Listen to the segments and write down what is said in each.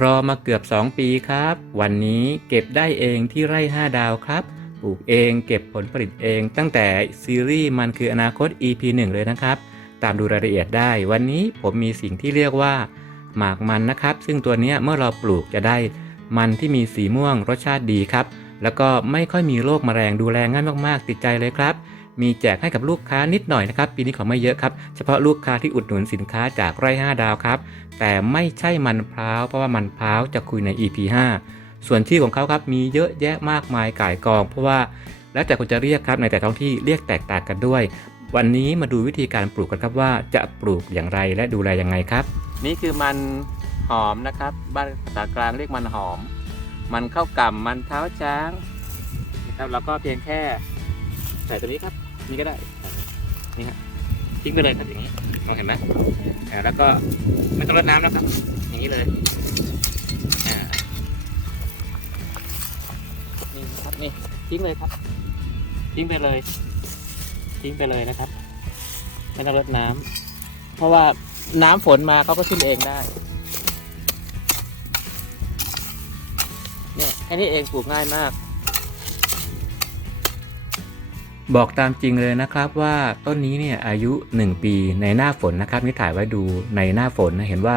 รอมาเกือบ 2 ปีครับ วันนี้เก็บได้เองที่ไร่ 5 ดาวครับ ปลูกเองเก็บผลผลิตเองตั้งแต่ซีรีส์มันคืออนาคต EP 1 เลยนะครับ ตามดูรายละเอียดได้ วันนี้ผมมีสิ่งที่เรียกว่า หมากมันนะครับ ซึ่งตัวนี้เมื่อเราปลูกจะได้ มันที่มีสีม่วงรสชาติดีครับ แล้วก็ไม่ค่อยมีโรคแมลงดูแลง่ายมากๆ ติดใจเลยครับ มีแจกให้กับลูกค้านิดหน่อยนะครับ ปีนี้ของไม่เยอะครับ เฉพาะลูกค้าที่อุดหนุนสินค้าจากไร่ 5 ดาวครับ แต่ไม่ใช่มันพร้าวเพราะว่ามันพร้าวจะคุยใน EP 5 ส่วนชื่อของเขาครับมีเยอะแยะมากมายก่ายกอง เพราะว่าแล้วแต่คนจะเรียกครับในแต่ท้องที่เรียกแตกต่างกันด้วย วันนี้มาดูวิธีการปลูกกันครับว่าจะปลูกอย่างไรและดูแลยังไงครับ นี่คือมันหอมนะครับ บ้านภาษากลางเรียกมันหอม มันข้าวก่ำมันเท้าช้างนะครับแล้วก็เพียงแค่ใส่ตัวนี้ครับ นี่ก็ได้นี่ครับทิ้งไปเลยครับอย่างนี้มองเห็นไหมอ่าแล้วก็ไม่ต้องรดน้ำนะครับ อย่างนี้เลยอ่านี่ครับนี่ทิ้งเลยครับ ทิ้งไปเลย ทิ้งไปเลยนะครับไม่ต้องรดน้ำเพราะว่าน้ำฝนมาเขาก็ขึ้นเองได้เนี่ยแค่นี้เองปลูกง่ายมาก บอกตามจริงเลยนะครับว่าต้นนี้เนี่ยอายุ 1 ปีในหน้าฝนนะครับนี่ถ่ายไว้ดูในหน้าฝนนะเห็นว่า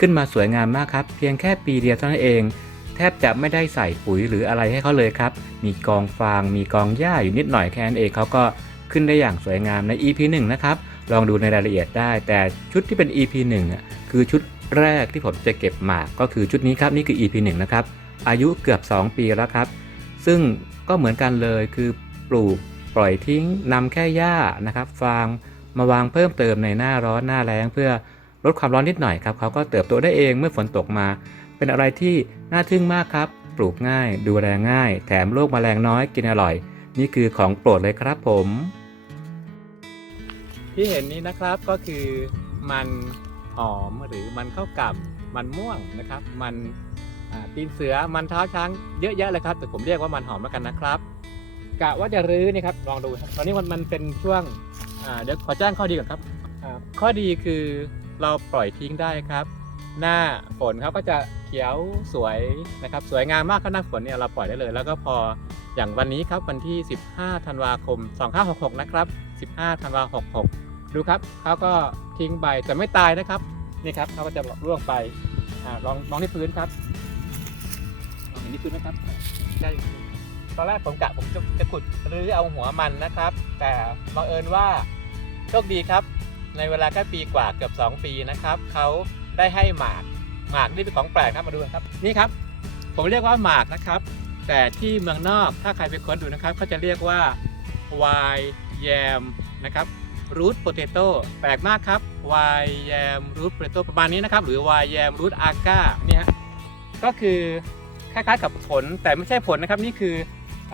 ขึ้นมาสวยงามมากครับ เพียงแค่ปีเดียวเท่านั้นเอง แทบจะไม่ได้ใส่ปุ๋ยหรืออะไรให้เขาเลยครับ มีกองฟางมีกองหญ้าอยู่นิดหน่อยแค่นั้นเองเขาก็ขึ้นได้อย่างสวยงามใน EP 1 นะครับ ลองดูในรายละเอียดได้ แต่ชุดที่เป็น EP 1อะคือชุดแรกที่ผมจะเก็บหมากก็คือชุดนี้ครับนี่คือ EP 1 นะครับอายุเกือบ 2 ปีแล้วครับ ซึ่งก็เหมือนกันเลยคือปลูก ปล่อยทิ้งนำแค่หญ้านะครับฟางมาวางเพิ่มเติมในหน้าร้อนหน้าแล้งเพื่อลดความร้อนนิดหน่อยครับเขาก็เติบโตได้เองเมื่อฝนตกมา เป็นอะไรที่น่าทึ่งมากครับ ปลูกง่าย ดูแลง่าย แถมโรคแมลงน้อยกินอร่อย นี่คือของโปรดเลยครับผม ที่เห็นนี้นะครับก็คือมันหอมหรือมันข้าวกล่ำมันม่วงนะครับ มันตีนเสือมันเท้าช้างเยอะแยะเลยครับ แต่ผมเรียกว่ามันหอมแล้วกันนะครับ กะว่าจะรื้อนี่ครับลองดูครับตอนนี้มันมันเป็นช่วงอ่าเดี๋ยวขอแจ้งข้อดีก่อนครับอ่าข้อดีคือเราปล่อยทิ้งได้ครับ หน้าฝนเขาก็จะเขียวสวยนะครับ สวยงามมากครับหน้าฝนเนี่ยเราปล่อยได้เลย แล้วก็พออย่างวันนี้ครับวันที่ 15 ธันวาคม 2566 นะครับ 15 ธันวาคม 66 ดูครับเขาก็ทิ้งใบแต่ไม่ตายนะครับนี่ครับเขาก็จะร่วงไปอาลองลองที่พื้นครับลองเห็นที่พื้นไหมครับใช่ ตอนแรกผมกะผมจะจะขุดหรือเอาหัวมันนะครับ แต่บังเอิญว่าโชคดีครับ ในเวลาแค่ปีกว่าเกือบ 2 ปีนะครับเขาได้ให้หมากหมากนี่เป็นของแปลกครับมาดูครับนี่ครับ ผมเรียกว่าหมากนะครับ แต่ที่เมืองนอกถ้าใครไปค้นดูนะครับเขาจะเรียกว่าวายแยมนะครับรูทโปเตโต้แปลกมากครับวายแยมรูทโปเตโต้ประมาณนี้นะครับ หรือวายแยมรูทอาก้านี่ฮะก็คือคล้ายๆกับผลแต่ไม่ใช่ผลนะครับนี่คือ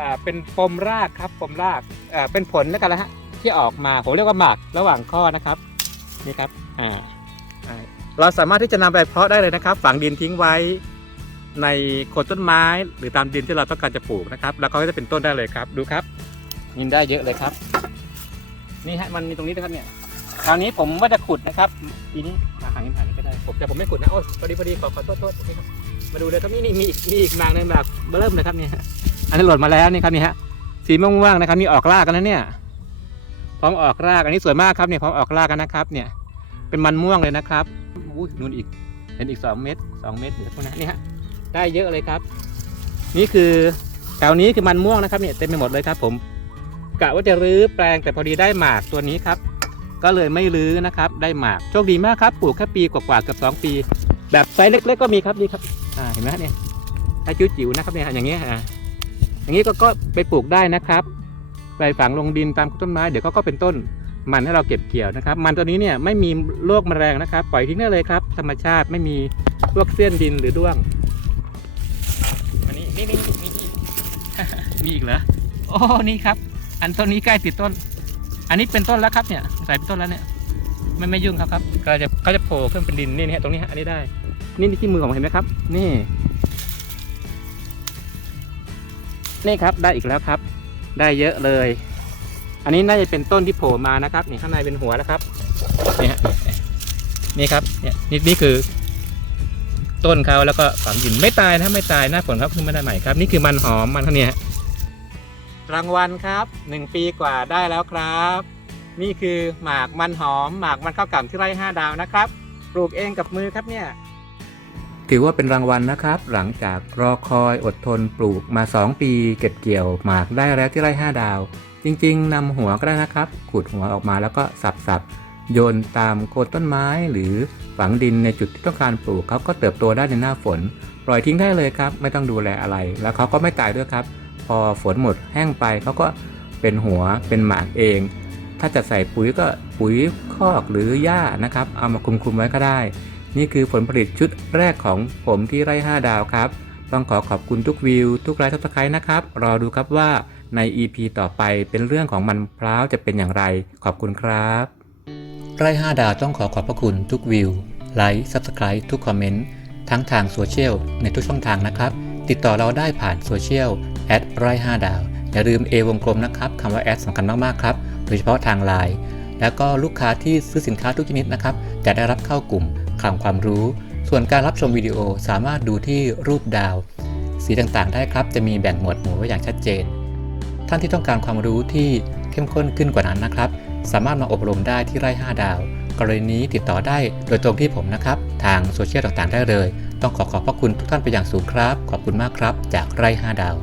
อ่าเป็นปมรากครับปมรากอ่าเป็นผลแล้วกันละฮะที่ออกมาผมเรียกว่าหมากระหว่างข้อนะครับนี่ครับอ่าเราสามารถที่จะนำไปเพาะได้เลยนะครับ ฝังดินทิ้งไว้ในโคนต้นไม้ หรือตามดินที่เราต้องการจะปลูกนะครับ แล้วเขาก็จะเป็นต้นได้เลยครับ ดูครับยินได้เยอะเลยครับ นี่ฮะมันมีตรงนี้นะครับเนี่ยคราวนี้ผมว่าจะขุดนะครับทีนี้หาหางผ่านนี้ก็ได้ผมแต่ผมไม่ขุดนะโอ้พอดีพอดีขอขอโทษโทษมาดูเลยครับนี่นี่มีอีกมีอีกหมากหนึงหมากเริ่มเลยครับเนี่ย อันนี้หล่นมาแล้วนี่ครับนี่ฮะสีม่วงๆนะครับนี่ออกรากกันแล้วเนี่ยพร้อมออกรากอันนี้สวยมากครับเนี่ยพร้อมออกรากกันนะครับ เนี่ย เป็นมันม่วงเลยนะครับอุ้ยนู่นอีกเห็นอีกสองเม็ดสองเม็ดเดี๋ยวพวกนั้นนี่ฮะได้เยอะเลยครับ นี่คือแถวนี้คือมันม่วงนะครับเนี่ยเต็มไปหมดเลยครับ ผมกะว่าจะรื้อแปลงแต่พอดีได้หมากตัวนี้ครับ ก็เลยไม่รื้อนะครับ ได้หมากโชคดีมากครับปลูกแค่ปีกว่าๆเกือบสองปี แบบไซส์เล็ก ๆ ก็มีครับนี่ครับอ่าเห็นไหมฮะเนี่ยไซส์จิ๋วๆนะครับเนี่ยอย่างเงี้ยอ่า อย่างนี้ก็ก็ไปปลูกได้นะครับไปฝังลงดินตามต้นไม้เดี๋ยวก็ก็เป็นต้นมันให้เราเก็บเกี่ยวนะครับ มันตัวนี้เนี่ยไม่มีโรคแมลงนะครับ ปล่อยทิ้งได้เลยครับ ธรรมชาติไม่มีพวกเสี้ยนดินหรือด้วงอันนี้นี่นี่นี่นี่มีอีกเหรอโอ้นี่ครับ อันต้นนี้ใกล้ติดต้น อันนี้เป็นต้นแล้วครับเนี่ยใส่เป็นต้นแล้วเนี่ยไม่ไม่ยุ่งครับครับก็จะก็จะโผล่ขึ้นเป็นดินนี่นี่ฮะตรงนี้ฮะอันนี้ได้ นี่นี่ที่มือผมเห็นไหมครับ นี่ นี่ครับได้อีกแล้วครับ ได้เยอะเลย อันนี้น่าจะเป็นต้นที่โผล่มานะครับนี่ข้างในเป็นหัวแล้วครับนี่ฮะนี่ครับเนี่ยนี่นี่คือ ต้นเขาแล้วก็ฝังดินไม่ตายนะไม่ตายหน้าฝนครับขึ้นมาได้ใหม่ครับ นี่คือมันหอมมันเท่านี้รางวัลครับหนึ่งปีกว่าได้แล้วครับ นี่คือหมากมันหอม หมากมันข้าวกล่ำที่ไร่ห้าดาวนะครับ ปลูกเองกับมือครับเนี่ย ถือว่าเป็นรางวัลนะครับ หลังจากรอคอยอดทนปลูกมา 2 ปี เก็บเกี่ยวหมากได้แล้วที่ไร่ 5 ดาว จริงๆนำหัวก็ได้นะครับ ขุดหัวออกมาแล้วก็สับๆโยนตามโคนต้นไม้ หรือฝังดินในจุดที่ต้องการปลูกเขาก็เติบโตได้ในหน้าฝน ปล่อยทิ้งได้เลยครับ ไม่ต้องดูแลอะไร แล้วเขาก็ไม่ตายด้วยครับ พอฝนหมดแห้งไปเขาก็เป็นหัวเป็นหมากเอง ถ้าจะใส่ปุ๋ยก็ปุ๋ยคอกหรือหญ้านะครับ เอามาคลุมๆไว้ก็ได้ นี่คือผลผลิตชุดแรกของผมที่ไร่ 5 ดาวครับ ต้องขอขอบคุณทุกวิว ทุกไลค์ทุกสไครต์นะครับ รอดูครับว่าใน EP ต่อไปเป็นเรื่องของมันพร้าวจะเป็นอย่างไร ขอบคุณครับ ไร่ 5 ดาวต้องขอขอบพระคุณทุกวิว ไลค์ Subscribe ทุกคอมเมนต์ทั้งทางโซเชียลในทุกช่องทางนะครับ ติดต่อเราได้ผ่านโซเชียลแอดไร่5ดาว อย่าลืม A วงกลมนะครับคำว่าแอดสำคัญมากๆครับ โดยเฉพาะทางไลน์แล้วก็ลูกค้าที่ซื้อสินค้าทุกชนิดนะครับ จะได้รับเข้ากลุ่ม คลังความรู้ ส่วนการรับชมวิดีโอสามารถดูที่รูปดาว สีต่างๆ ได้ครับ จะมีแบ่งหมวดหมู่ไว้อย่างชัดเจน ท่านที่ต้องการความรู้ที่เข้มข้นขึ้นกว่านั้นนะครับ สามารถมาอบรมได้ที่ไร่ 5 ดาว กรณีนี้ติดต่อได้โดยตรงที่ผมนะครับ ทางโซเชียลต่างๆ ได้เลย ต้องขอขอบพระคุณทุกท่านไปอย่างสูงครับ ขอบคุณมากครับ จากไร่ 5 ดาว